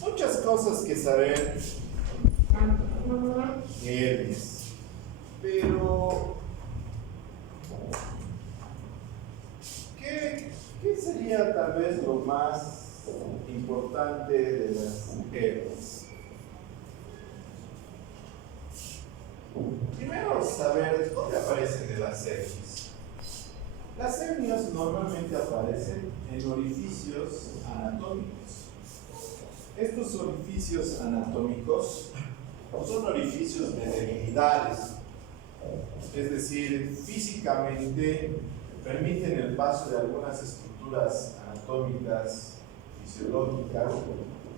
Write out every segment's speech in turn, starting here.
muchas cosas que saber de hernias, pero ¿qué sería tal vez lo más importante de las hernias? Primero, saber dónde aparecen las hernias. Las hernias normalmente aparecen en orificios anatómicos. Estos orificios anatómicos son orificios de debilidades, es decir, físicamente permiten el paso de algunas estructuras anatómicas, fisiológicas,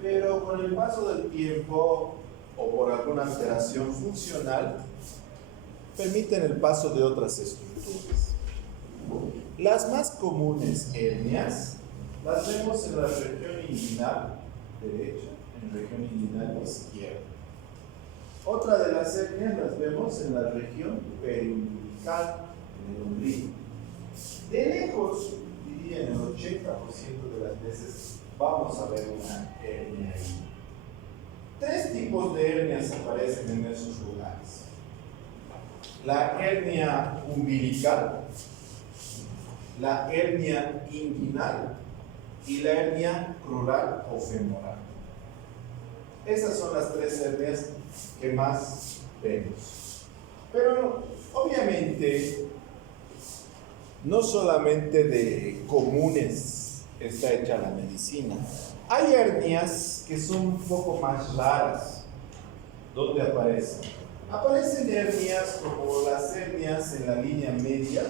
pero con el paso del tiempo o por alguna alteración funcional, permiten el paso de otras estructuras. Las más comunes hernias las vemos en la región inguinal derecha, en la región inguinal izquierda. Otra de las hernias las vemos en la región periumbilical, en el ombligo. De lejos, diría en el 80% de las veces, vamos a ver una hernia ahí. Tres tipos de hernias aparecen en esos lugares. La hernia umbilical, la hernia inguinal y la hernia crural o femoral. Esas son las tres hernias que más vemos. Pero obviamente no solamente de comunes está hecha la medicina. Hay hernias que son un poco más raras. ¿Dónde aparecen? Aparecen hernias como las hernias en la línea media,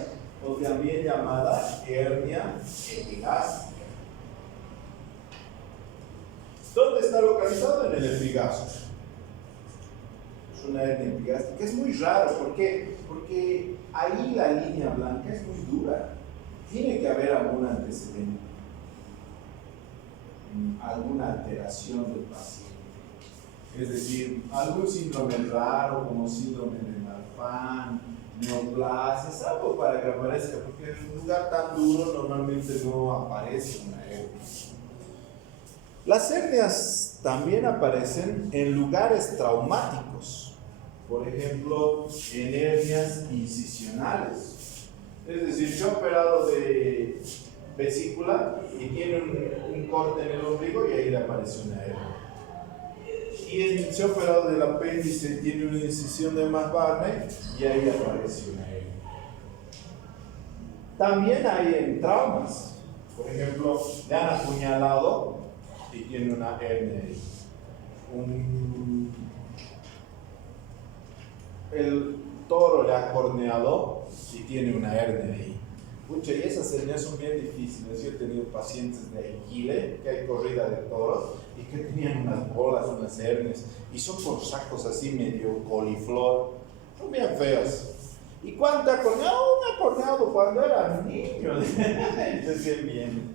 o también llamada hernia epigástica. ¿Dónde está localizado? En el epigastro. Es una hernia epigástica. Es muy raro. ¿Por qué? Porque ahí la línea blanca es muy dura. Tiene que haber algún antecedente, alguna alteración del paciente. Es decir, algún síndrome raro como síndrome de Marfan, neoplasias, algo para que aparezca, porque en un lugar tan duro normalmente no aparece una hernia. Las hernias también aparecen en lugares traumáticos, por ejemplo, en hernias incisionales. Es decir, yo he operado de vesícula y tiene un corte en el ombligo y ahí le aparece una hernia. Y se ha operado del apéndice, tiene una incisión de McBurney y ahí aparece una hernia. También hay en traumas, por ejemplo, le han apuñalado y tiene una hernia ahí. El toro le ha corneado y tiene una hernia ahí. Pucha, y esas hernias son bien difíciles. Yo he tenido pacientes de Aiquile, que hay corrida de toros, y que tenían unas bolas, unas hernias, y son por sacos así medio coliflor. Son bien feos. ¿Y cuánto ha corneado? Me ha corneado cuando era niño. Entonces, bien.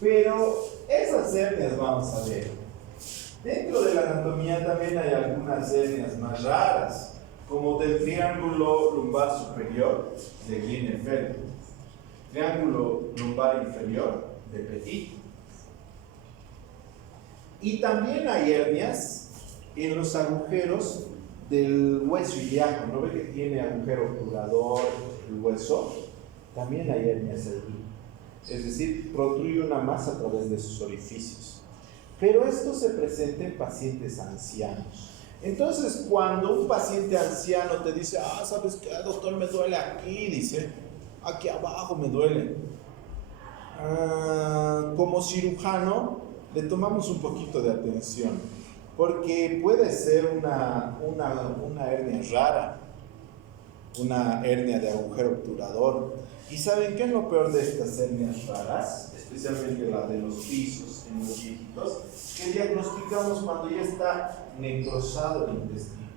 Pero esas hernias vamos a ver. Dentro de la anatomía también hay algunas hernias más raras, como del triángulo lumbar superior de Klinefelter, triángulo lumbar inferior de Petit. Y también hay hernias en los agujeros del hueso ilíaco. ¿No ve que tiene agujero obturador el hueso? También hay hernias allí. Es decir, protruye una masa a través de sus orificios. Pero esto se presenta en pacientes ancianos. Entonces, cuando un paciente anciano te dice, ¿sabes qué, doctor? Me duele aquí, dice, aquí abajo me duele. Como cirujano, le tomamos un poquito de atención, porque puede ser una hernia rara, una hernia de agujero obturador. ¿Y saben qué es lo peor de estas hernias raras? Especialmente la de los pisos en los viejitos, que diagnosticamos cuando ya está necrosado el intestino.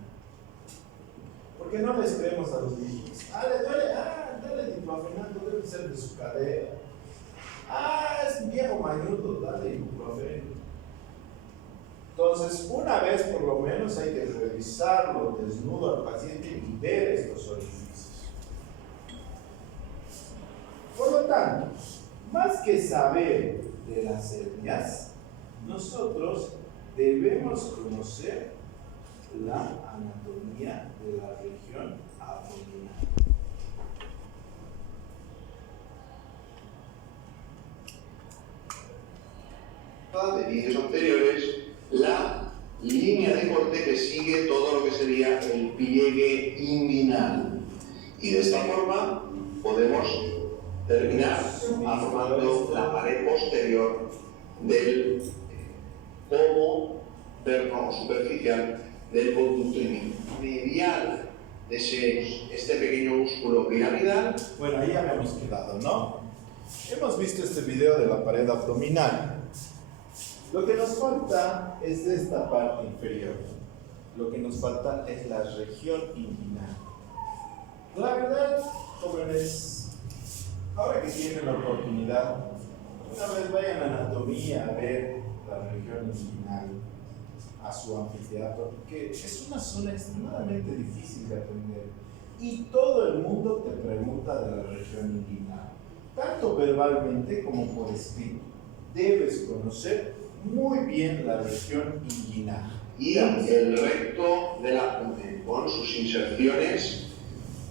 Porque no les creemos a los viejitos. Le duele, dale diclofenaco, debe ser de su cadera. Es un viejo mañudo, dale ibuprofeno. Entonces, una vez por lo menos hay que revisarlo desnudo al paciente y ver estos orificios. Por lo tanto, más que saber de las hernias, nosotros debemos conocer la anatomía de la región abdominal. De vídeos anteriores, la línea de corte que sigue todo lo que sería el pliegue inguinal. Y de esta forma podemos terminar formando la pared posterior del pomo perno superficial del conducto inguinal. Medial de este pequeño músculo piramidal. Bueno, ahí habíamos quedado, ¿no? Hemos visto este video de la pared abdominal. Lo que nos falta es de esta parte inferior. Lo que nos falta es la región inguinal. La verdad, jóvenes, ahora que tienen la oportunidad, una vez vayan a anatomía a ver la región inguinal, a su anfiteatro, que es una zona extremadamente difícil de aprender. Y todo el mundo te pregunta de la región inguinal, tanto verbalmente como por escrito. Debes conocer muy bien la región inguinal. Y el recto de la punta, con sus inserciones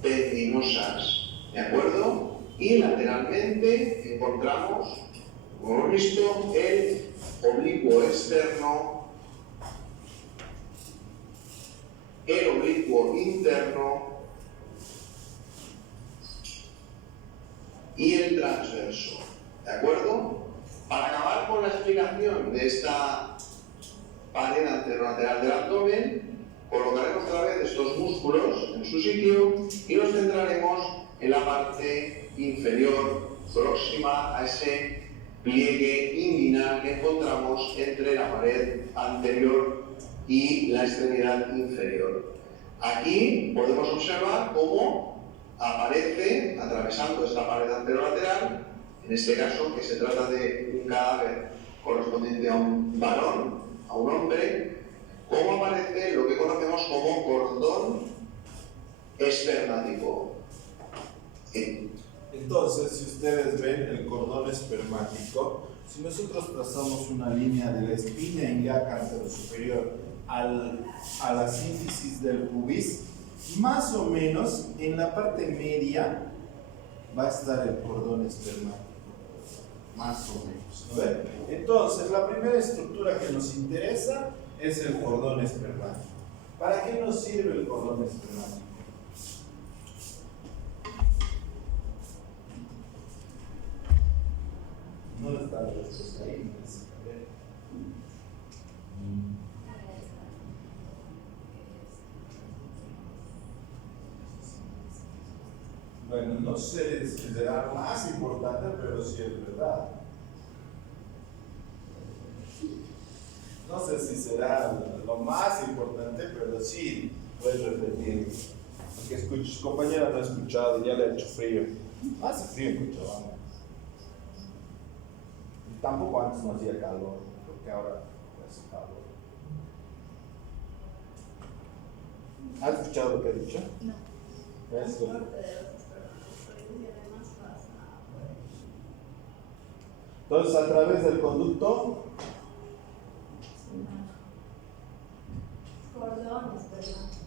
pendinosas, ¿de acuerdo? Y lateralmente encontramos, como hemos visto, el oblicuo externo, el oblicuo interno y el transverso, ¿de acuerdo? Para acabar con la explicación de esta pared anterolateral del abdomen, colocaremos otra vez estos músculos en su sitio y nos centraremos en la parte inferior próxima a ese pliegue inguinal que encontramos entre la pared anterior y la extremidad inferior. Aquí podemos observar cómo aparece, atravesando esta pared anterolateral, en este caso que se trata de un cadáver correspondiente a un varón, a un hombre, cómo aparece lo que conocemos como cordón espermático. Entonces, si ustedes ven el cordón espermático, si nosotros trazamos una línea de la espina ilíaca anterosuperior a la sínfisis del pubis, más o menos en la parte media va a estar el cordón espermático. Más o menos, ¿no ven? Entonces, la primera estructura que nos interesa es el cordón espermático. ¿Para qué nos sirve el cordón espermático? No está la respuesta ahí. Bueno, no sé si será más importante, pero sí es verdad. No sé si será lo más importante, pero sí puedes repetir. Aunque escuches, compañera no ha escuchado, ya le ha hecho frío. Hace frío en Cochabamba. Y tampoco antes no hacía calor, porque ahora hace calor. ¿Has escuchado lo que he dicho? No. Eso. Entonces, a través del conducto, cordón espermático.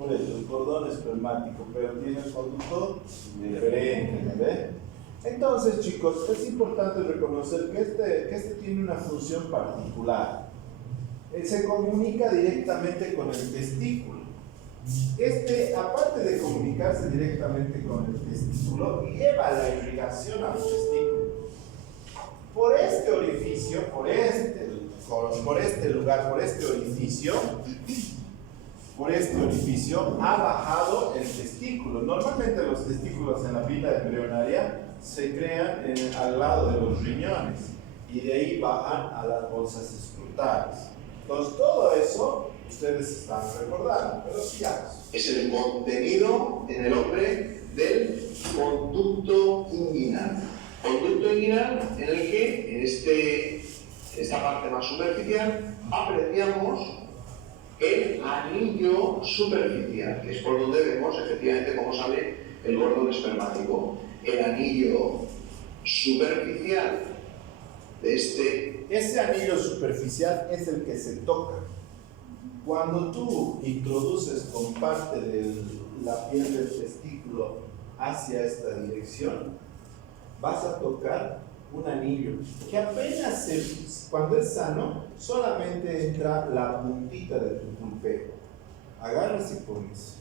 por eso, el cordón espermático, pero tiene el conducto diferente, ¿ve? Entonces, chicos, es importante reconocer que este tiene una función particular. Se comunica directamente con el testículo. Aparte de comunicarse directamente con el testículo, lleva la irrigación al testículo. Por este orificio, por este lugar, por este orificio, ha bajado el testículo. Normalmente los testículos en la pila embrionaria se crean al lado de los riñones y de ahí bajan a las bolsas escrotales. Entonces todo eso ustedes están recordando, pero sigamos. Es el contenido en el hombre del conducto inguinal. Conducto inguinal en el que, en esta parte más superficial, apreciamos el anillo superficial, que es por donde vemos efectivamente cómo sale el cordón espermático. El anillo superficial de este. Ese anillo superficial es el que se toca. Cuando tú introduces con parte de la piel del testículo hacia esta dirección, vas a tocar un anillo que apenas cuando es sano, solamente entra la puntita de tu pulpejo. Agarras y pones.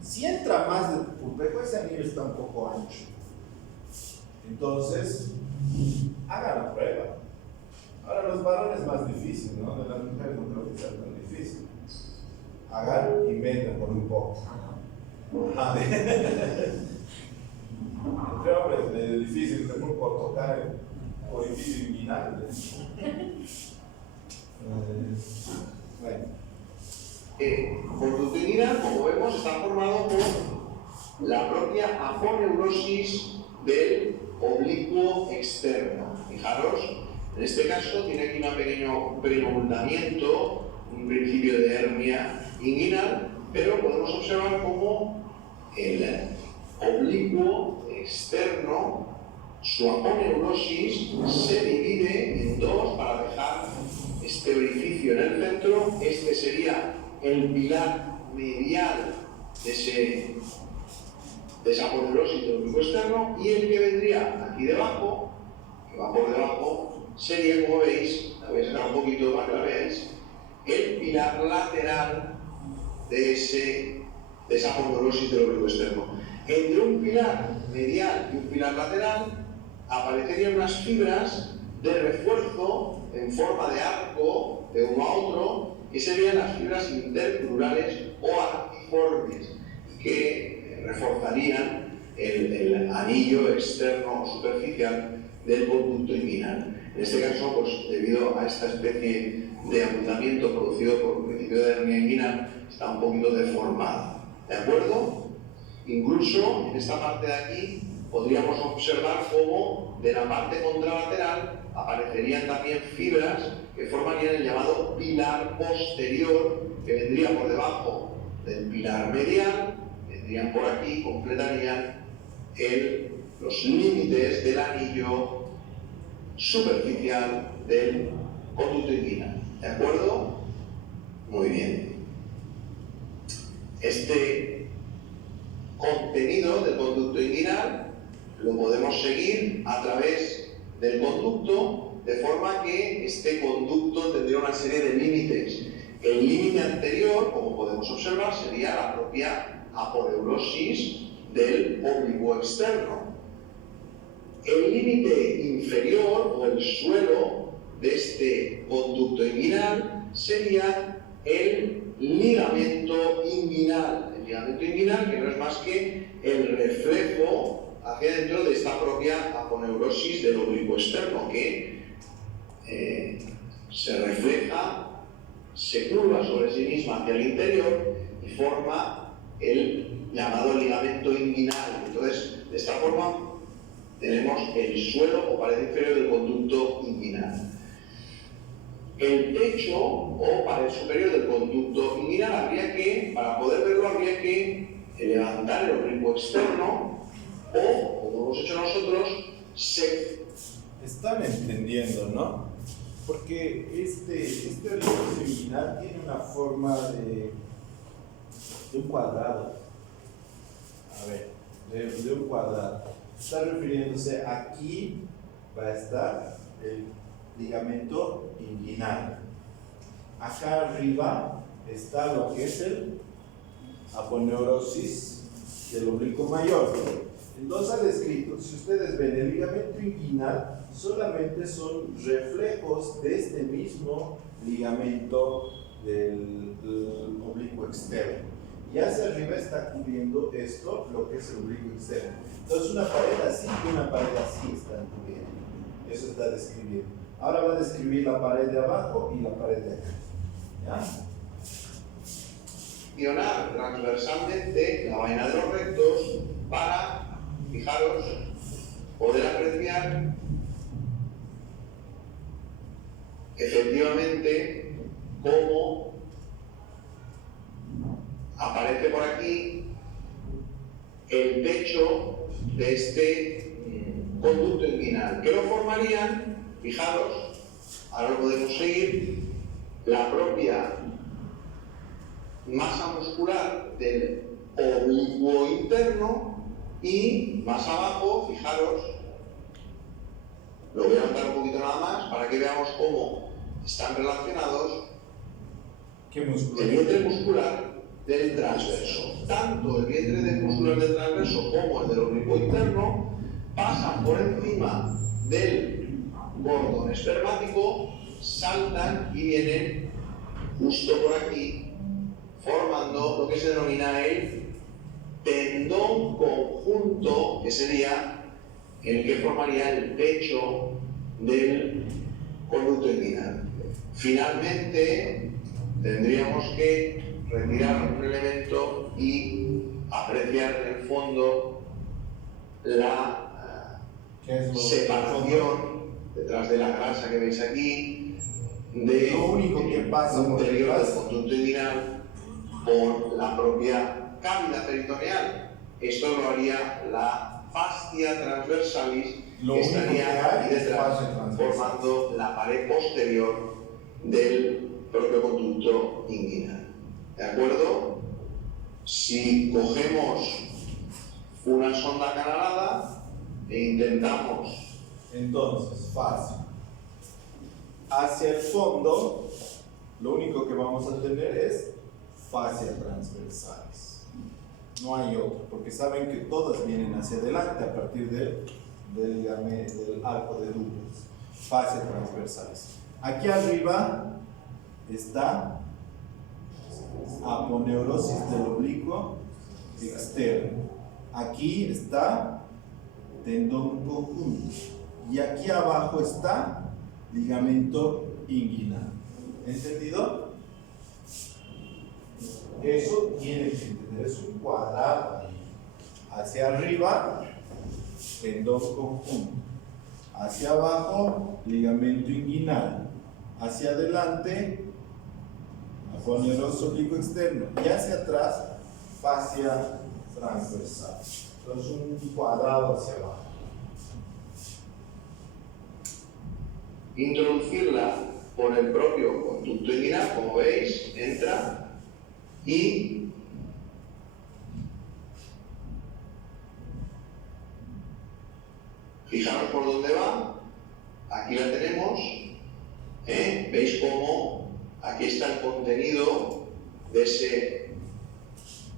Si entra más de tu pulpejo, ese anillo está un poco ancho. Entonces, hagan la prueba. Ahora los varones es más difícil, ¿no? De las mujeres no creo que sea tan difícil. Hagan y metan con un poco. Entre hombres es difícil, por tocar el orificio inguinal. Bueno. Conducto inguinal, como vemos, está formado por la propia aponeurosis del oblicuo externo. Fijaros, en este caso tiene aquí un pequeño abultamiento, un principio de hernia inguinal, pero podemos observar cómo el oblicuo externo, su aponeurosis, se divide en dos para dejar este orificio en el centro. Este sería el pilar medial de esa aponeurosis del oblicuo externo, y el que vendría aquí debajo, que va por debajo, sería, como veis, la voy a sacar un poquito para que la veáis, el pilar lateral de esa aponeurosis del oblicuo externo. Entre un pilar medial y un pilar lateral aparecerían unas fibras de refuerzo en forma de arco de uno a otro, que serían las fibras intercrurales o artiformes, que reforzarían el anillo externo o superficial del conducto inguinal. En este caso, pues, debido a esta especie de abultamiento producido por un principio de hernia inguinal, está un poquito deformada. ¿De acuerdo? Incluso en esta parte de aquí podríamos observar cómo de la parte contralateral aparecerían también fibras que formarían el llamado pilar posterior, que vendría por debajo del pilar medial, vendrían por aquí, completarían los límites del anillo superficial del conducto inguinal. ¿De acuerdo? Muy bien. Este contenido del conducto inguinal lo podemos seguir a través del conducto, de forma que este conducto tendría una serie de límites. El límite anterior, como podemos observar, sería la propia aponeurosis del oblicuo externo. El límite inferior o el suelo de este conducto inguinal sería el ligamento inguinal. El ligamento inguinal, que no es más que el reflejo hacia dentro de esta propia aponeurosis del oblicuo externo, que se refleja, se curva sobre sí misma hacia el interior y forma el llamado ligamento inguinal. Entonces, de esta forma tenemos el suelo o pared inferior del conducto inguinal. El techo o pared superior del conducto inguinal para poder verlo, habría que levantar el oblicuo externo, o, como hemos hecho nosotros, Están entendiendo, ¿no? Porque este orificio inguinal tiene una forma de un cuadrado. A ver, de un cuadrado. Está refiriéndose, aquí va a estar el ligamento inguinal. Acá arriba está lo que es el aponeurosis del oblicuo mayor. Entonces ha descrito, si ustedes ven, el ligamento inguinal solamente son reflejos de este mismo ligamento del oblicuo externo. Y hacia arriba está cubriendo esto, lo que es el oblicuo externo. Entonces una pared así y una pared así están cubriendo. Eso está describiendo. Ahora va a describir la pared de abajo y la pared de acá. ¿Ya? Accionar transversalmente la vaina de los rectos para, fijaros, poder apreciar efectivamente cómo aparece por aquí el techo de este conducto inguinal, que lo formarían Fijaros, ahora podemos seguir la propia masa muscular del oblicuo interno y más abajo, fijaros, lo voy a anotar un poquito nada más para que veamos cómo están relacionados el vientre muscular del transverso. Tanto el vientre muscular del transverso como el del oblicuo interno pasan por encima del cordón espermático, saltan y vienen justo por aquí, formando lo que se denomina el tendón conjunto, que sería el que formaría el pecho del conducto inguinal. Finalmente, tendríamos que retirar un elemento y apreciar en el fondo la separación detrás de la grasa que veis aquí de lo único que pasa interior del conducto inguinal por la propia cávidad peritoneal. Esto lo haría la fascia transversalis, que estaría aquí detrás formando la pared posterior del propio conducto inguinal. ¿De acuerdo? Si cogemos una sonda canalada e intentamos, entonces, fácil, hacia el fondo, lo único que vamos a tener es fascia transversales. No hay otro, porque saben que todas vienen hacia adelante a partir del arco de Douglas. Fascia transversales. Aquí arriba está aponeurosis del oblicuo externo. Aquí está tendón conjunto. Y aquí abajo está ligamento inguinal. ¿Entendido? Eso tiene que entender, es un cuadrado ahí. Hacia arriba, tendón conjunto. Hacia abajo, ligamento inguinal. Hacia adelante, aponeurosis oblicuo externo. Y hacia atrás, fascia transversal. Entonces, un cuadrado hacia abajo. Introducirla por el propio conducto inguinal, como veis, entra y fijaros por dónde va. Aquí la tenemos. Veis cómo aquí está el contenido de ese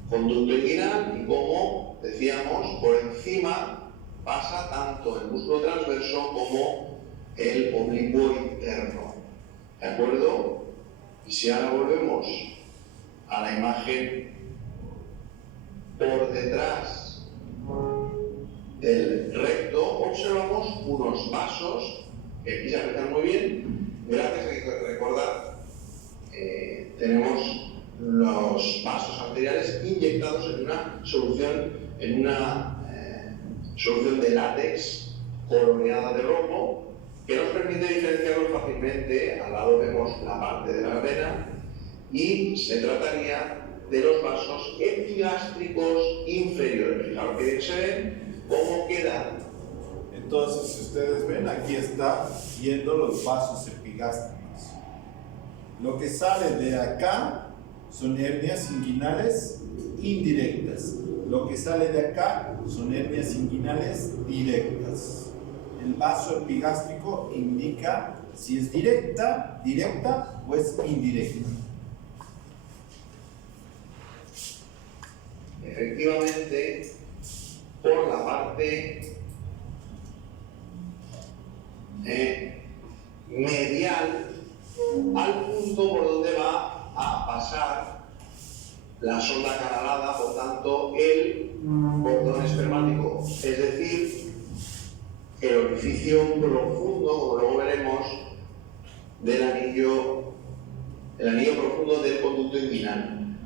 conducto inguinal y cómo, decíamos, por encima pasa tanto el músculo transverso como el oblicuo interno. ¿De acuerdo? Y si ahora volvemos a la imagen por detrás del recto, observamos unos vasos que aquí se aprecian muy bien. Gracias, hay que recordar, tenemos los vasos arteriales inyectados en una solución de látex coloreada de rojo, que nos permite diferenciarlos fácilmente. Al lado vemos la parte de la vena y se trataría de los vasos epigástricos inferiores. Fijaros que bien se ven cómo quedan. Entonces, si ustedes ven, aquí está viendo los vasos epigástricos. Lo que sale de acá son hernias inguinales indirectas. Lo que sale de acá son hernias inguinales directas. El vaso epigástrico indica si es directa o es indirecta. Efectivamente, por la parte medial al punto por donde va a pasar la sonda canalada, por tanto, el cordón espermático, es decir, el orificio profundo, como luego veremos, del anillo profundo del conducto inguinal.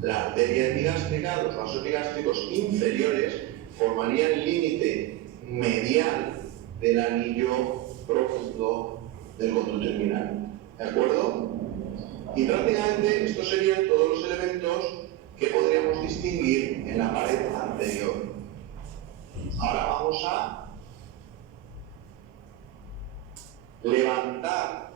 La arteria epigástrica, los vasos epigástricos inferiores, formarían el límite medial del anillo profundo del conducto inguinal. ¿De acuerdo? Y prácticamente estos serían todos los elementos que podríamos distinguir en la pared anterior. Ahora vamos a levantar.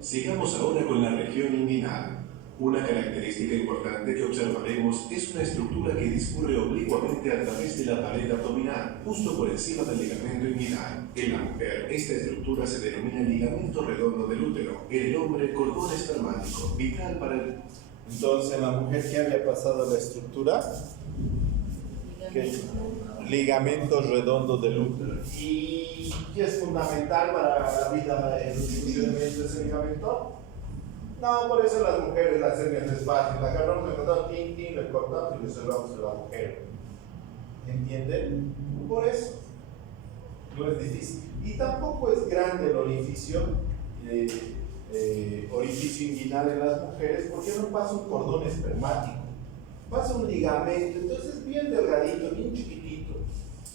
Sigamos ahora con la región inguinal. Una característica importante que observaremos es una estructura que discurre oblicuamente a través de la pared abdominal, justo por encima del ligamento inguinal. En la mujer, esta estructura se denomina ligamento redondo del útero. En el hombre, cordón espermático, vital para el... Entonces, en la mujer, ¿qué había pasado la estructura? Ligamento redondo del útero. ¿Y qué es fundamental para la vida el funcionamiento de ese ligamento? No, por eso las mujeres las hernias es fácil. La agarramos, le cortamos, le cortamos y le cerramos a la mujer. ¿Entienden? Por eso. No es difícil. Y tampoco es grande el orificio inguinal en las mujeres, porque no pasa un cordón espermático. Pasa un ligamento, entonces es bien delgadito, bien chiquitito.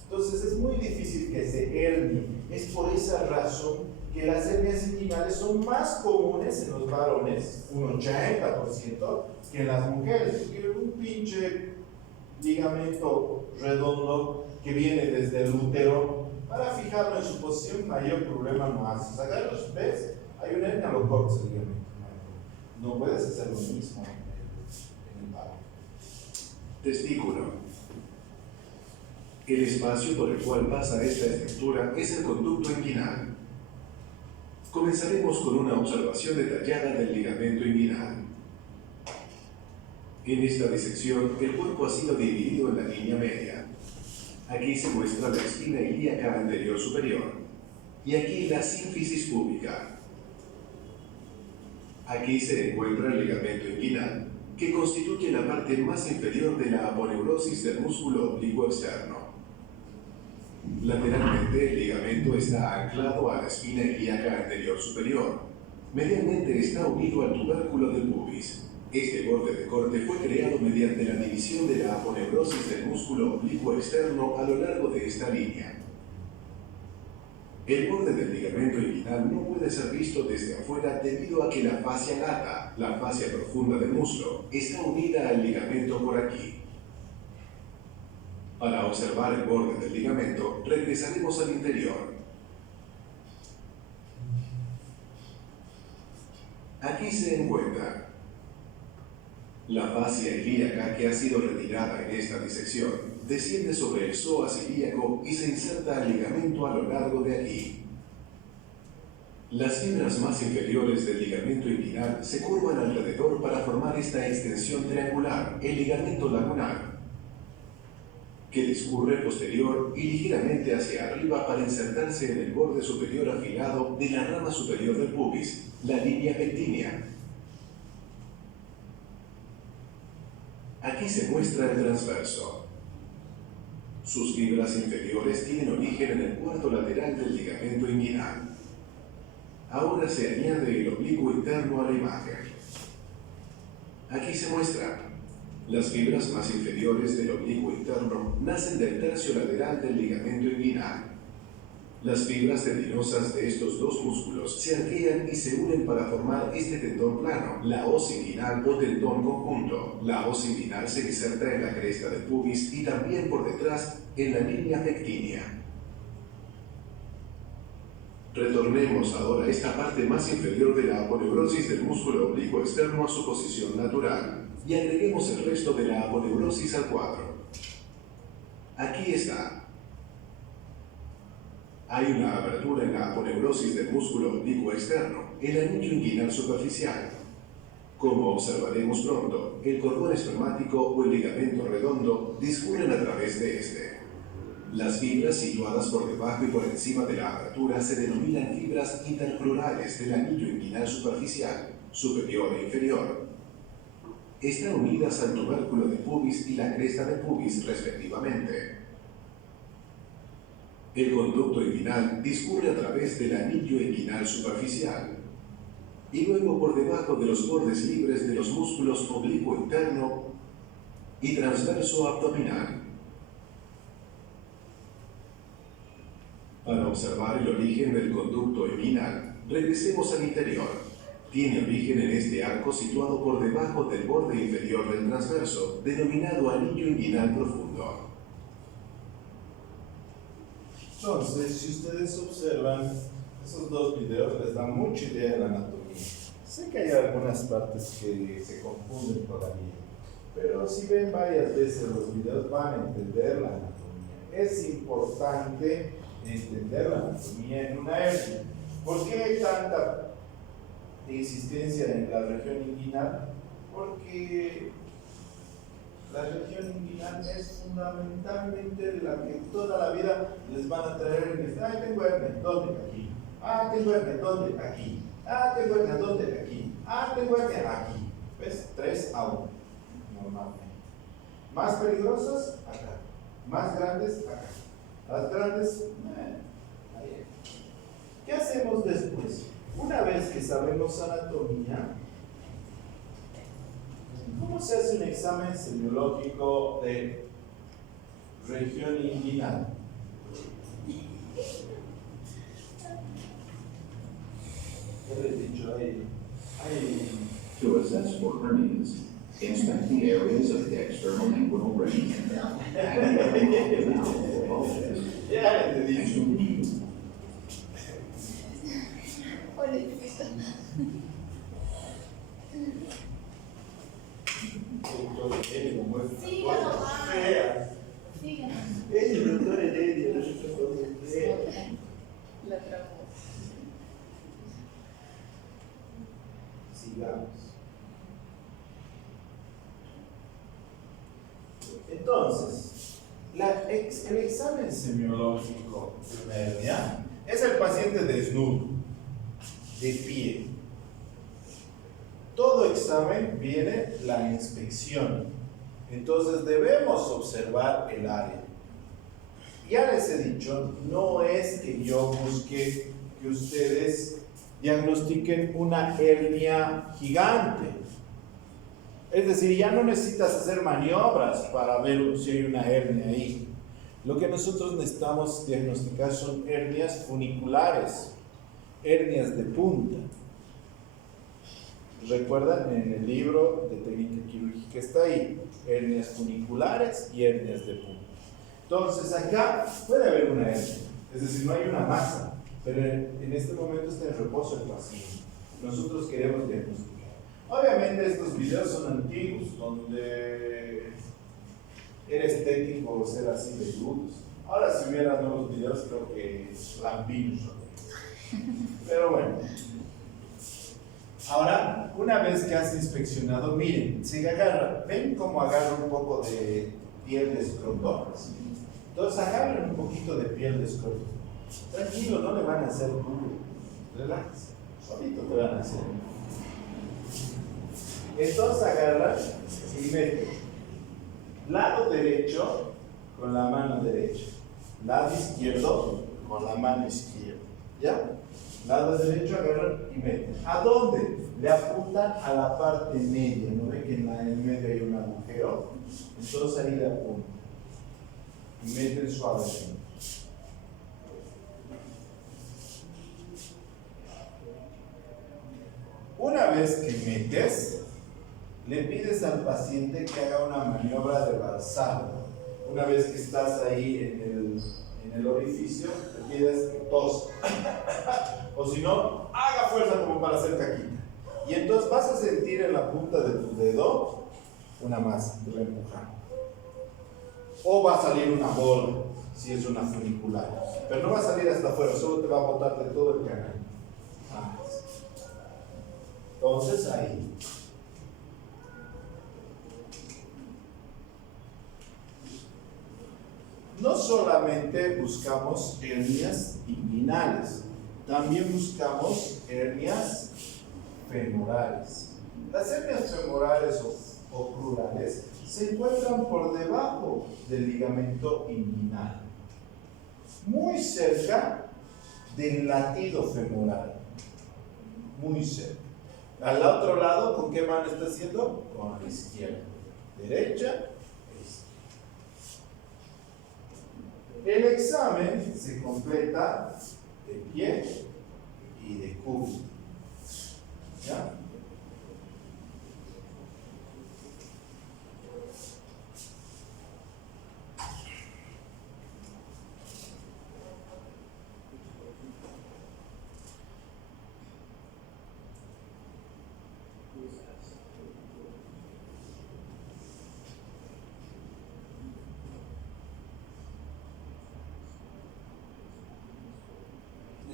Entonces es muy difícil que se hernie. Es por esa razón que las hernias inguinales son más comunes en los varones, un 80%, que en las mujeres, porque un pinche ligamento redondo que viene desde el útero, para fijarlo en su posición, mayor problema no haces. Agarras, ves, hay una hernia, lo cortas el ligamento. No puedes hacer lo mismo en el varón. Testículo. El espacio por el cual pasa esta estructura es el conducto inguinal. Comenzaremos con una observación detallada del ligamento inguinal. En esta disección, el cuerpo ha sido dividido en la línea media. Aquí se muestra la espina ilíaca anterior superior, y aquí la sínfisis púbica. Aquí se encuentra el ligamento inguinal, que constituye la parte más inferior de la aponeurosis del músculo oblicuo externo. Lateralmente, el ligamento está anclado a la espina ilíaca anterior superior. Medialmente está unido al tubérculo del pubis. Este borde de corte fue creado mediante la división de la aponeurosis del músculo oblicuo externo a lo largo de esta línea. El borde del ligamento inguinal no puede ser visto desde afuera debido a que la fascia lata, la fascia profunda del muslo, está unida al ligamento por aquí. Para observar el borde del ligamento, regresaremos al interior. Aquí se encuentra la fascia ilíaca que ha sido retirada en esta disección. Desciende sobre el psoas ilíaco y se inserta al ligamento a lo largo de aquí. Las fibras más inferiores del ligamento inguinal se curvan alrededor para formar esta extensión triangular, el ligamento lagunar, que discurre posterior y ligeramente hacia arriba para insertarse en el borde superior afilado de la rama superior del pubis, la línea pectínea. Aquí se muestra el transverso. Sus fibras inferiores tienen origen en el cuarto lateral del ligamento inguinal. Ahora se añade el oblicuo interno a la imagen. Aquí se muestra. Las fibras más inferiores del oblicuo interno nacen del tercio lateral del ligamento inguinal. Las fibras tendinosas de estos dos músculos se arquean y se unen para formar este tendón plano, la hoz inguinal o tendón conjunto. La hoz inguinal se inserta en la cresta del pubis y también por detrás en la línea pectínea. Retornemos ahora a esta parte más inferior de la aponeurosis del músculo oblicuo externo a su posición natural y agreguemos el resto de la aponeurosis al cuadro. Aquí está. Hay una abertura en la aponeurosis del músculo oblicuo externo, el anillo inguinal superficial. Como observaremos pronto, el cordón espermático o el ligamento redondo discurren a través de este. Las fibras situadas por debajo y por encima de la abertura se denominan fibras intercrurales del anillo inguinal superficial, superior e inferior. Están unidas al tubérculo de pubis y la cresta de pubis respectivamente. El conducto inguinal discurre a través del anillo inguinal superficial y luego por debajo de los bordes libres de los músculos oblicuo interno y transverso abdominal. Para observar el origen del conducto inguinal, regresemos al interior. Tiene origen en este arco situado por debajo del borde inferior del transverso, denominado anillo inguinal profundo. Entonces, si ustedes observan, esos dos videos les dan mucha idea de la anatomía. Sé que hay algunas partes que se confunden todavía, pero si ven varias veces los videos van a entender la anatomía. Es importante entender la anatomía en una hernia. ¿Por qué hay tanta insistencia en la región inguinal? Porque la región inguinal es fundamentalmente la que toda la vida les van a traer hernias. Ah, tengo hernia, ¿dónde? Aquí. Ah, tengo hernia, ¿dónde? Aquí. Ah, tengo hernia, ¿dónde? Aquí. Ah, tengo hernia, aquí. ¿Ves? 3 a 1, normalmente. Más peligrosas, acá. Más grandes, acá. Las grandes, ahí. ¿Qué hacemos después? Una vez que sabemos anatomía, ¿cómo se hace un examen semiológico de región inguinal? ¿Qué les he dicho ahí? To assess for hernias, inspect the areas of the external inguinal ring. Ya les he dicho. El doctor Heredia, La tramó. sigamos. Entonces, el examen semiológico de una hernia es el paciente desnudo, de pie. Todo examen viene la inspección. Entonces debemos observar el área. Ya les he dicho, no es que yo busque que ustedes diagnostiquen una hernia gigante. Es decir, ya no necesitas hacer maniobras para ver si hay una hernia ahí. Lo que nosotros necesitamos diagnosticar son hernias funiculares, hernias de punta. ¿Recuerdan? En el libro de técnica quirúrgica está ahí, hernias funiculares y hernias de punta. Entonces acá puede haber una hernia, es decir, no hay una masa, pero en este momento está en reposo el paciente. Nosotros queremos diagnosticar. Obviamente estos videos son antiguos, donde era estético ser así de duros. Ahora si hubieran nuevos videos creo que lampiños. Pero bueno. Ahora, una vez que has inspeccionado, miren, se agarra, ven cómo agarra un poco de piel de escroto. Entonces agarren un poquito de piel de escroto. Tranquilo, no le van a hacer duro. Relax, solito te van a hacer. Entonces agarran y meten lado derecho con la mano derecha, lado izquierdo con la mano izquierda. ¿Ya? Lado derecho agarran y meten. ¿A dónde? Le apuntan a la parte media. ¿No ve que en el medio hay un agujero? Entonces ahí le apuntan. Y meten suavemente. Una vez que metes, le pides al paciente que haga una maniobra de Valsalva. Una vez que estás ahí en el orificio, le pides que tosa. O si no, haga fuerza como para hacer caquita. Y entonces vas a sentir en la punta de tu dedo una masa, te va a empujar. O va a salir una bola, si es una funicular. Pero no va a salir hasta afuera, solo te va a botar de todo el canal. Entonces ahí. No solamente buscamos hernias inguinales, también buscamos hernias femorales. Las hernias femorales o crurales se encuentran por debajo del ligamento inguinal, muy cerca del latido femoral, muy cerca. Al otro lado, ¿con qué mano está haciendo? Con la izquierda, derecha. El examen se completa de pie y de cubo. ¿Ya?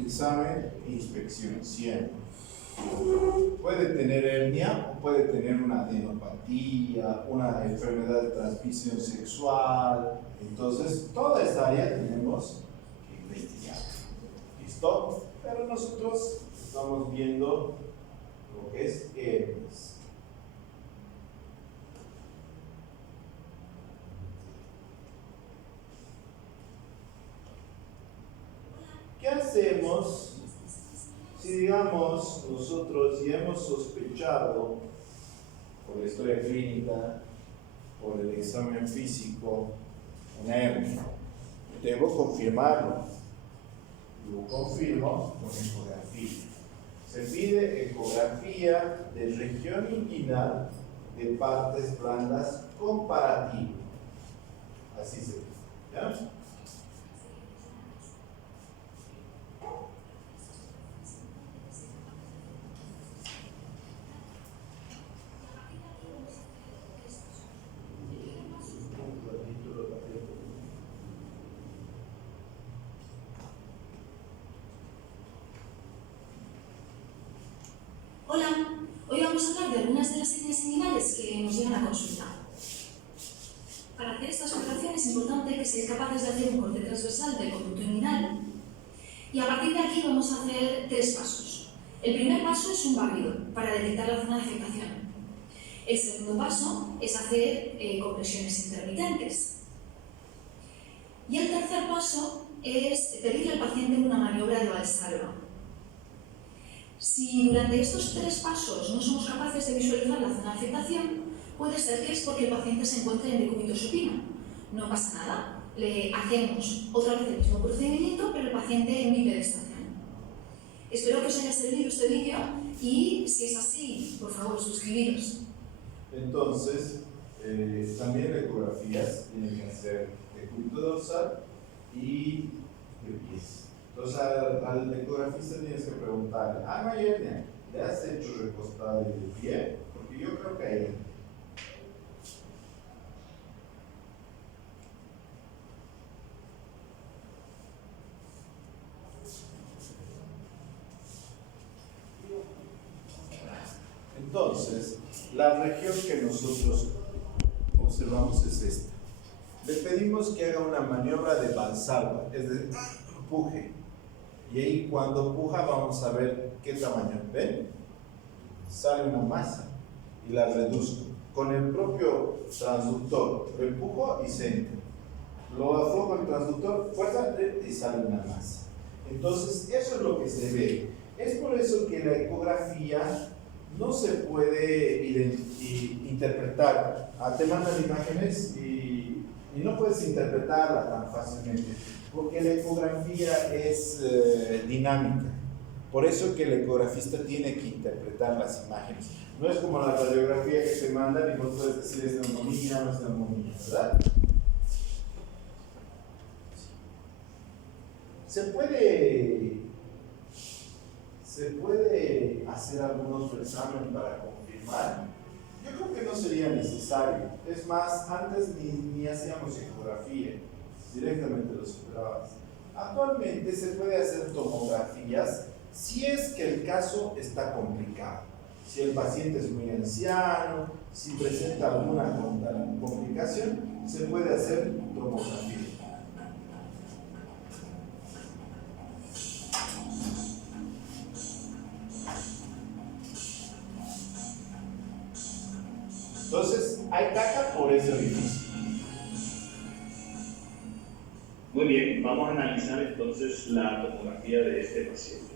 examen e inspección, siempre. Puede tener hernia o puede tener una adenopatía, una enfermedad de transmisión sexual. Entonces, toda esta área tenemos que investigar. ¿Listo? Pero nosotros estamos viendo lo que es hernias. ¿Qué hacemos si, digamos, nosotros ya hemos sospechado por la historia clínica, por el examen físico, una hernia? Debo confirmarlo. Lo confirmo con ecografía. Se pide ecografía de región inguinal de partes blandas comparativa. Así se dice. ¿Ya? Hola, hoy vamos a hablar de algunas de las hernias inguinales que nos llegan a consulta. Para hacer estas operaciones es importante que seáis capaces de hacer un corte transversal del conducto inguinal y a partir de aquí vamos a hacer 3 pasos. El primer paso es un barrido para detectar la zona de afectación. El segundo paso es hacer compresiones intermitentes. Y el tercer paso es pedirle al paciente una maniobra de Valsalva. Si durante estos 3 pasos no somos capaces de visualizar la zona de afectación, puede ser que es porque el paciente se encuentre en decúbito supino. No pasa nada, le hacemos otra vez el mismo procedimiento, pero el paciente en bipedestación. Espero que os haya servido este vídeo y si es así, por favor, suscribiros. Entonces, también ecografías tienen que hacer decúbito dorsal y de pies. Entonces, al ecografista tienes que preguntarle, no hay hernia, ¿le has hecho recostado de pie? Porque yo creo que hay hernia. Entonces, la región que nosotros observamos es esta. Le pedimos que haga una maniobra de Valsalva, es decir, empuje. Y ahí cuando puja vamos a ver qué tamaño. ¿Ven? Sale una masa y la reduzco. Con el propio transductor lo empujo y se entra. Lo aflojo el transductor, fuerza y sale una masa. Entonces eso es lo que se ve. Es por eso que la ecografía no se puede interpretar. Te mandan imágenes y no puedes interpretarla tan fácilmente. Porque la ecografía es dinámica. Por eso que el ecografista tiene que interpretar las imágenes. No es como la radiografía que te mandan y vos puedes decir es neumonía, no es neumonía, ¿verdad? Se puede hacer algún otro examen para confirmar. Yo creo que no sería necesario. Es más, antes ni hacíamos ecografía. Directamente lo superabas. Actualmente se puede hacer tomografías si es que el caso está complicado. Si el paciente es muy anciano, si presenta alguna complicación, se puede hacer tomografía. Entonces, hay caca por ese orificio. Muy bien, vamos a analizar entonces la tomografía de este paciente.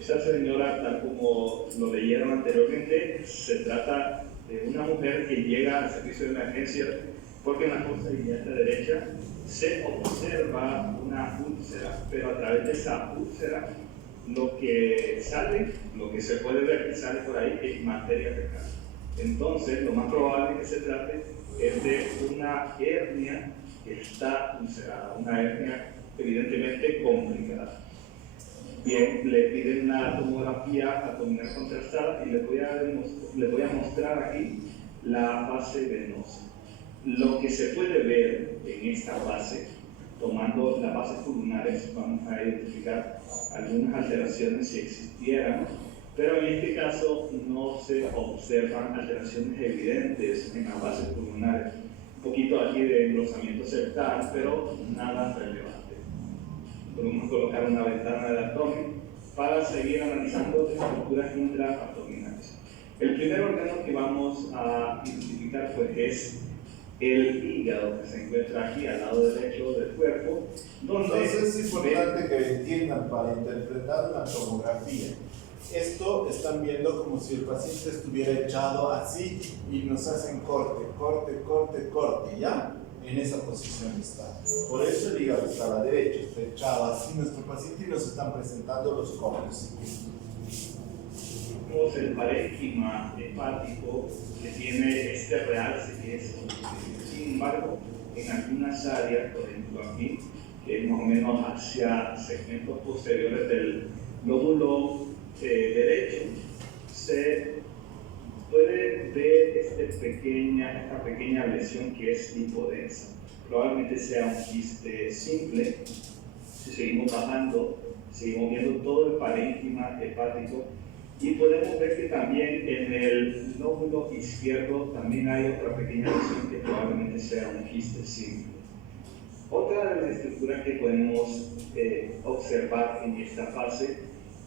Esta señora, tal como lo leyeron anteriormente, se trata de una mujer que llega al servicio de emergencia porque en la costa inmediata derecha se observa una úlcera, pero a través de esa úlcera lo que sale, lo que se puede ver que sale por ahí es materia fecal. Entonces, lo más probable que se trate es de una hernia que está ulcerada, una hernia evidentemente complicada. Bien, le piden una tomografía abdominal contrastada y les voy a mostrar aquí la fase venosa. Lo que se puede ver en esta fase tomando las bases pulmonares, vamos a identificar algunas alteraciones si existieran, pero en este caso no se observan alteraciones evidentes en las bases pulmonares. Un poquito aquí de engrosamiento septal, pero nada relevante. Podemos colocar una ventana del abdomen para seguir analizando estructuras intraabdominales. El primer órgano que vamos a identificar pues, es el hígado, que se encuentra aquí al lado derecho del cuerpo, donde... Entonces es importante que entiendan para interpretar una tomografía. Esto están viendo como si el paciente estuviera echado así y nos hacen corte, corte, corte, corte, ¿ya? En esa posición está. Por eso el hígado está a la derecha, está echado así nuestro paciente y nos están presentando los cortes. Tenemos el parénquima hepático que tiene este realce que es múltiple. Sin embargo, en algunas áreas, por ejemplo aquí, que es más o menos hacia segmentos posteriores del lóbulo derecho, se puede ver esta pequeña lesión que es hipodensa. Probablemente sea un quiste simple. Si seguimos bajando, seguimos viendo todo el parénquima hepático y podemos ver que también en el lóbulo izquierdo también hay otra pequeña lesión que probablemente sea un quiste simple. Otra de las estructuras que podemos observar en esta fase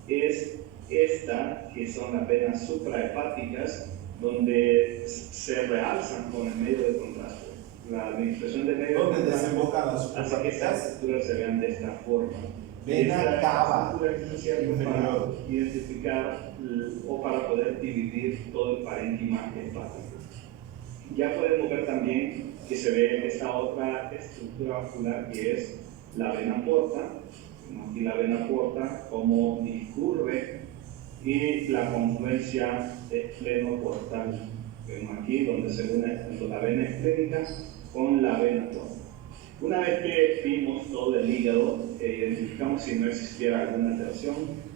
es esta, que son las venas suprahepáticas, donde se realzan con el medio de contraste. La administración de medio de ¿Dónde contraste desembocan las hace que estas suprahepáticas? estructuras se vean de esta forma. Vena cava estructura es esencial para identificar o para poder dividir todo el parénquima hepático. Ya podemos ver también que se ve esta otra estructura vascular que es la vena porta. Aquí la vena porta, cómo discurre, y la confluencia esplenoportal. Vemos aquí donde se une tanto la vena esplénica con la vena porta. Una vez que vimos todo el hígado, identificamos si no existiera alguna alteración,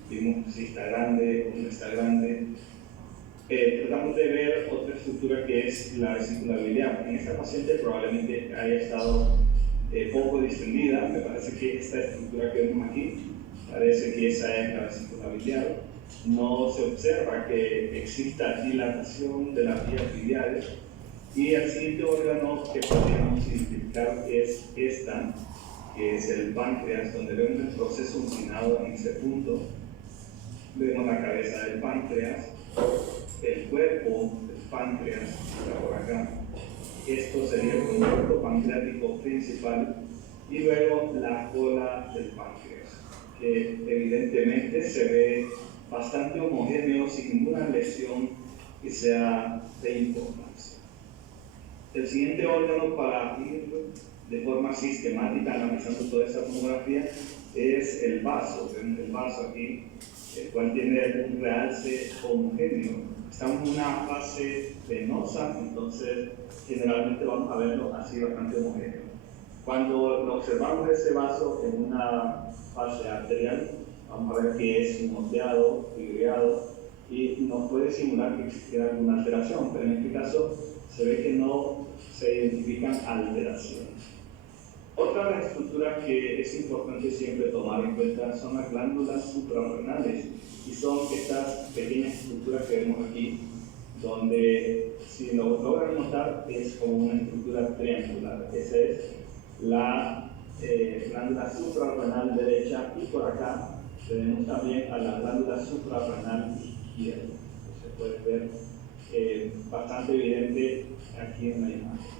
vimos si está grande o no está grande. Tratamos de ver otra estructura que es la vesícula biliar. En esta paciente probablemente haya estado poco distendida. Me parece que esta estructura que vemos aquí, parece que esa es la vesícula biliar. No se observa que exista dilatación de las vías biliares. Y el siguiente órgano que podemos identificar es esta, que es el páncreas, donde vemos el proceso urinado en ese punto. Vemos la cabeza del páncreas, el cuerpo del páncreas, está por acá. Esto sería el conducto pancreático principal, y luego la cola del páncreas, que evidentemente se ve bastante homogéneo, sin ninguna lesión que sea de importancia. El siguiente órgano para ir de forma sistemática analizando toda esta tomografía es el vaso. Vemos el vaso aquí, el cual tiene un realce homogéneo. Estamos en una fase venosa, entonces generalmente vamos a verlo así bastante homogéneo. Cuando observamos ese vaso en una fase arterial, vamos a ver que es moteado, fibreado, y nos puede simular que existiera alguna alteración, pero en este caso se ve que no se identifican alteraciones. Otra de las estructuras que es importante siempre tomar en cuenta son las glándulas suprarrenales, y son estas pequeñas estructuras que vemos aquí, donde si lo logran notar es como una estructura triangular. Esa es la glándula suprarrenal derecha, y por acá tenemos también a la glándula suprarrenal izquierda, que se puede ver bastante evidente aquí en la imagen.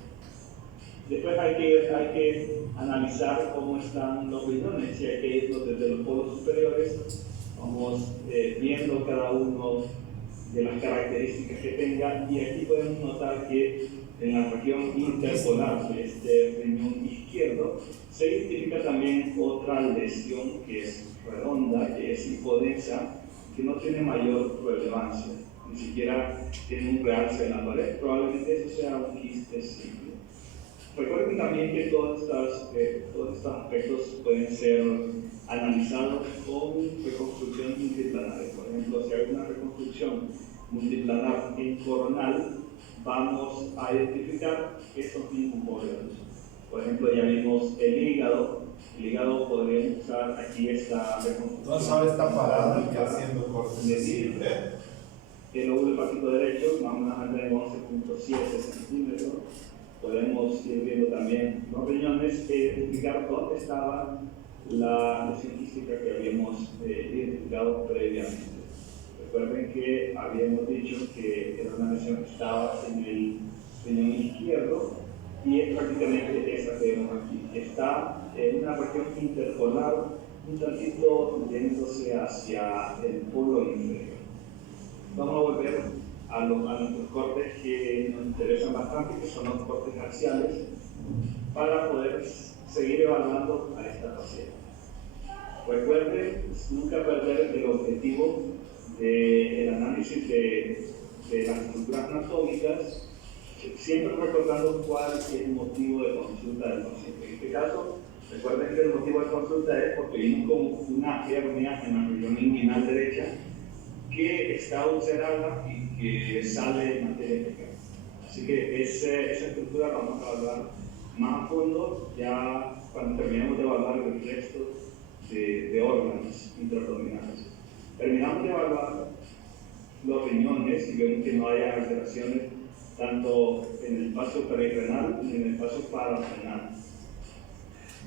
Después hay que analizar cómo están los riñones, y hay que irnos desde los polos superiores. Vamos viendo cada uno de las características que tenga, y aquí podemos notar que en la región interpolar de este riñón izquierdo se identifica también otra lesión que es redonda, que es hipodensa, que no tiene mayor relevancia, ni siquiera tiene un realce en la pared. Probablemente eso sea un quiste simple. Recuerden también que todos estos aspectos pueden ser analizados con reconstrucción multiplanar. Por ejemplo, si hay una reconstrucción multiplanar en coronal, vamos a identificar estos mismos órganos. Por ejemplo, ya vimos el hígado, El hígado podríamos usar aquí esta reconstrucción. Entonces ahora está parado y haciendo cortes así, ¿eh? El lóbulo hepático derecho, vamos a andar en 11.7 centímetros. Podemos ir viendo también los riñones, explicar dónde estaba la lesión quística que habíamos identificado previamente. Recuerden que habíamos dicho que era una lesión que estaba en el riñón izquierdo y es prácticamente esta que vemos aquí. Está en una región interpolar, un tantito yéndose hacia el polo inferior. Vamos a volver a nuestros cortes que nos interesan bastante, que son los cortes axiales, para poder seguir evaluando a esta paciente. Recuerden nunca perder el objetivo del análisis de las estructuras anatómicas, siempre recordando cuál es el motivo de consulta del paciente. En este caso, recuerden que el motivo de consulta es porque vino con una hernia en la región inguinal derecha que está ulcerada y que sale materia fecal. Así que esa estructura la vamos a evaluar más a fondo ya cuando terminemos de evaluar el resto de órganos intraabdominales. Terminamos de evaluar los riñones y vemos que no haya alteraciones tanto en el espacio perirenal ni en el espacio pararenal.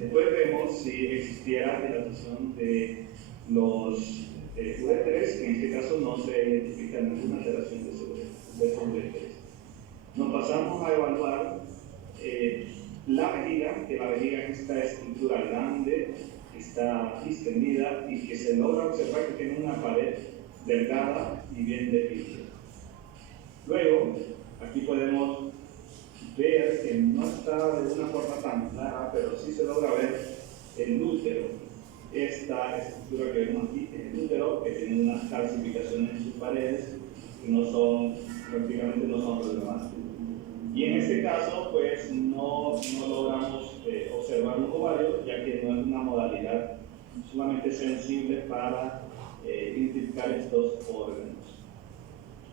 Después vemos si existiera dilatación de los uréteres, que en este caso no se identifica ninguna alteración de esos uréteres. Nos pasamos a evaluar la vejiga, que la vejiga es esta estructura grande, que está distendida y que se logra observar que tiene una pared delgada y bien definida. Luego, aquí podemos ver que no está de una forma tan clara, pero sí se logra ver el útero. Esta estructura que vemos aquí es el útero, que tiene unas calcificaciones en sus paredes que prácticamente no son relevantes. Y en este caso, pues no logramos observar un ovario, ya que no es una modalidad sumamente sensible para identificar estos órganos.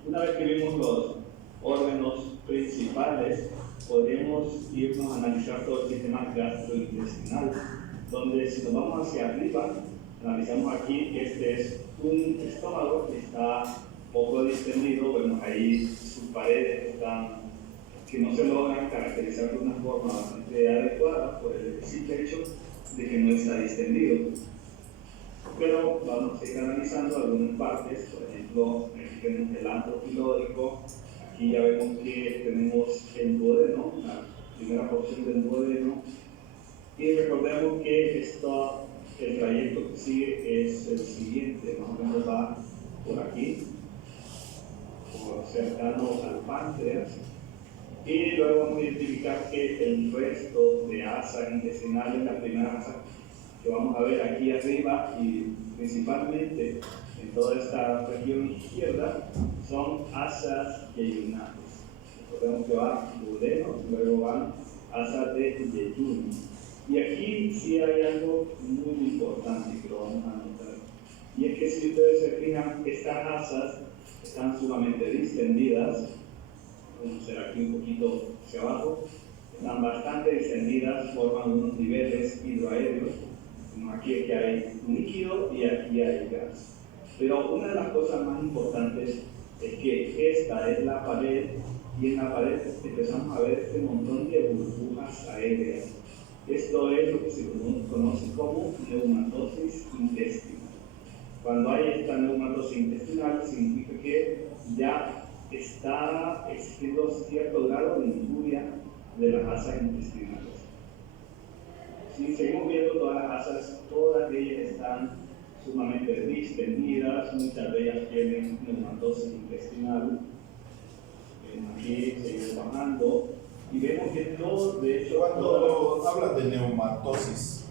Una vez que vimos los órganos principales, podemos irnos a analizar todo el sistema gastrointestinal, donde si nos vamos hacia arriba, analizamos aquí, este es un estómago que está poco distendido, bueno, ahí sus paredes están, que no se logran caracterizar de una forma bastante adecuada por el simple hecho de que no está distendido. Pero vamos a ir analizando algunas partes, por ejemplo, tenemos el antro pilórico, aquí ya vemos que tenemos el duodeno, la primera porción del duodeno, y recordemos que el trayecto que sigue es el siguiente, más o menos va por aquí, por cercano al páncreas, y luego vamos a identificar que el resto de asas intestinales, la primera asa que vamos a ver aquí arriba y principalmente en toda esta región izquierda, son asas yeyunales. Recordemos que va duodeno, luego van asas de yeyuno. Y aquí sí hay algo muy importante que lo vamos a notar. Y es que si ustedes se fijan, estas asas están sumamente distendidas. Vamos a hacer aquí un poquito hacia abajo. Están bastante distendidas, forman unos niveles hidroaéreos. Aquí es que hay líquido y aquí hay gas. Pero una de las cosas más importantes es que esta es la pared y en la pared empezamos a ver este montón de burbujas aéreas. Esto es lo que se conoce como neumatosis intestinal. Cuando hay esta neumatosis intestinal, significa que ya está existiendo cierto grado de injuria de las asas intestinales. Si seguimos viendo todas las asas, todas ellas están sumamente distendidas, muchas de ellas tienen neumatosis intestinal. Aquí seguimos bajando. Y vemos que todo, de hecho, cuando habla de neumatosis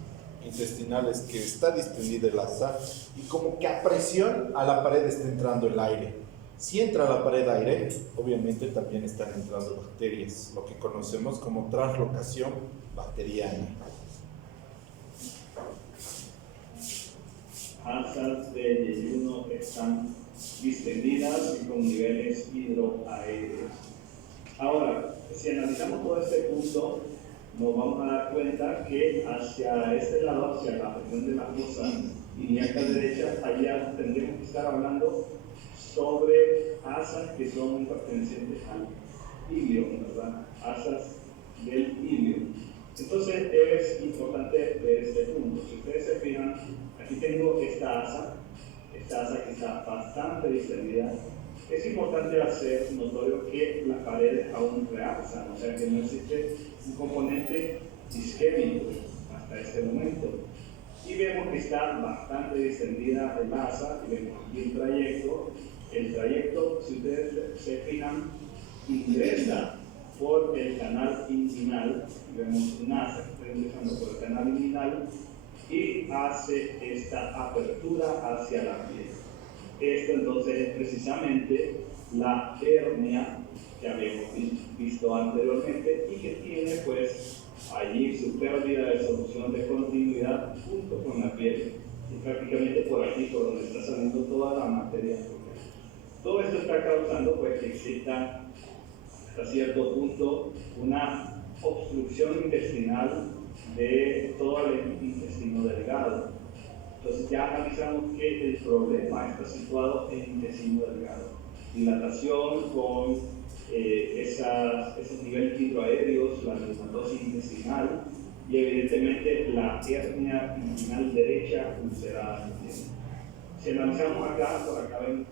intestinal es que está distendida el asa y como que a presión a la pared está entrando el aire. Si entra a la pared aire, obviamente también están entrando bacterias, lo que conocemos como translocación bacteriana. Asas de yeyuno están distendidas y con niveles hidroaéreos. Ahora, si analizamos todo este punto, nos vamos a dar cuenta que hacia este lado, hacia la región de la fosa ilíaca derecha, allá tendremos que estar hablando sobre asas que son pertenecientes al ilio, ¿verdad? Asas del ilio. Entonces es importante ver este punto. Si ustedes se fijan, aquí tengo esta asa que está bastante distendida. Es importante hacer notorio que las paredes aún realzan, o sea que no existe un componente isquémico hasta este momento. Y vemos que está bastante distendida el asa, y vemos aquí el trayecto, si ustedes se fijan, ingresa por el canal inguinal, vemos un asa que está ingresando por el canal inguinal y hace esta apertura hacia la piel. Esto entonces es precisamente la hernia que habíamos visto anteriormente y que tiene pues allí su pérdida de solución de continuidad junto con la piel y prácticamente por aquí por donde está saliendo toda la materia. Todo esto está causando pues que exista hasta cierto punto una obstrucción intestinal de todo el intestino delgado. Entonces ya analizamos que el problema está situado en el intestino delgado. Dilatación con esos niveles hidroaéreos, la linfatosis intestinal y evidentemente la hernia inguinal derecha ulcerada. Si analizamos acá, por acá ven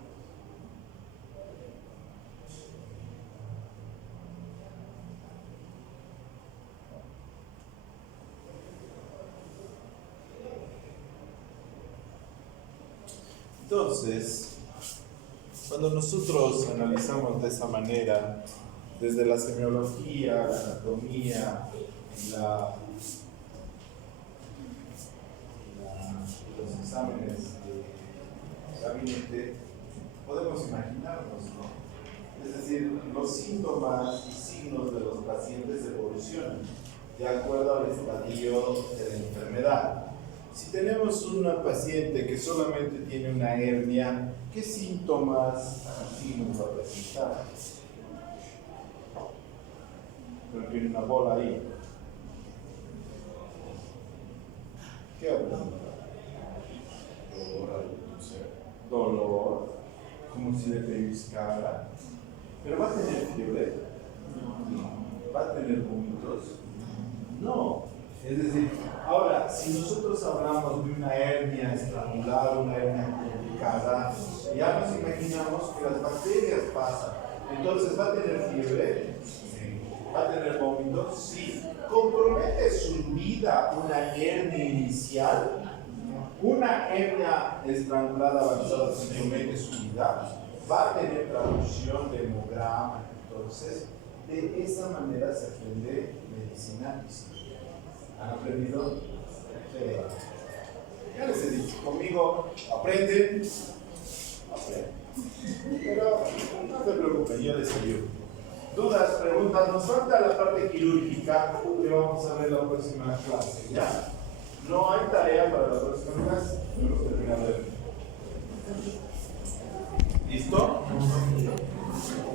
Entonces, cuando nosotros analizamos de esa manera, desde la semiología, la anatomía, los exámenes de gabinete, podemos imaginarnos, ¿no? Es decir, los síntomas y signos de los pacientes evolucionan de acuerdo al estadio de la enfermedad. Si tenemos una paciente que solamente tiene una hernia, ¿qué síntomas y signos va a presentar? Pero tiene una bola ahí. ¿Qué habla? Dolor, como si le pellizcara. ¿Pero va a tener fiebre? No. ¿Va a tener vómitos? No. Es decir, ahora, si nosotros hablamos de una hernia estrangulada, una hernia complicada, ya nos imaginamos que las bacterias pasan. Entonces, ¿va a tener fiebre? Sí. ¿Va a tener vómitos? Sí. ¿Compromete su vida una hernia inicial? Una hernia estrangulada avanzada compromete su vida. Va a tener traducción de hemograma. Entonces, de esa manera se aprende medicina histórica. ¿Han aprendido? Sí. Ya les he dicho, conmigo aprenden. Pero no se preocupen, yo les ayudo. Dudas, preguntas, nos falta la parte quirúrgica que vamos a ver la próxima clase, ¿ya? No hay tarea para la próxima clase, no lo terminamos de ver. ¿Listo?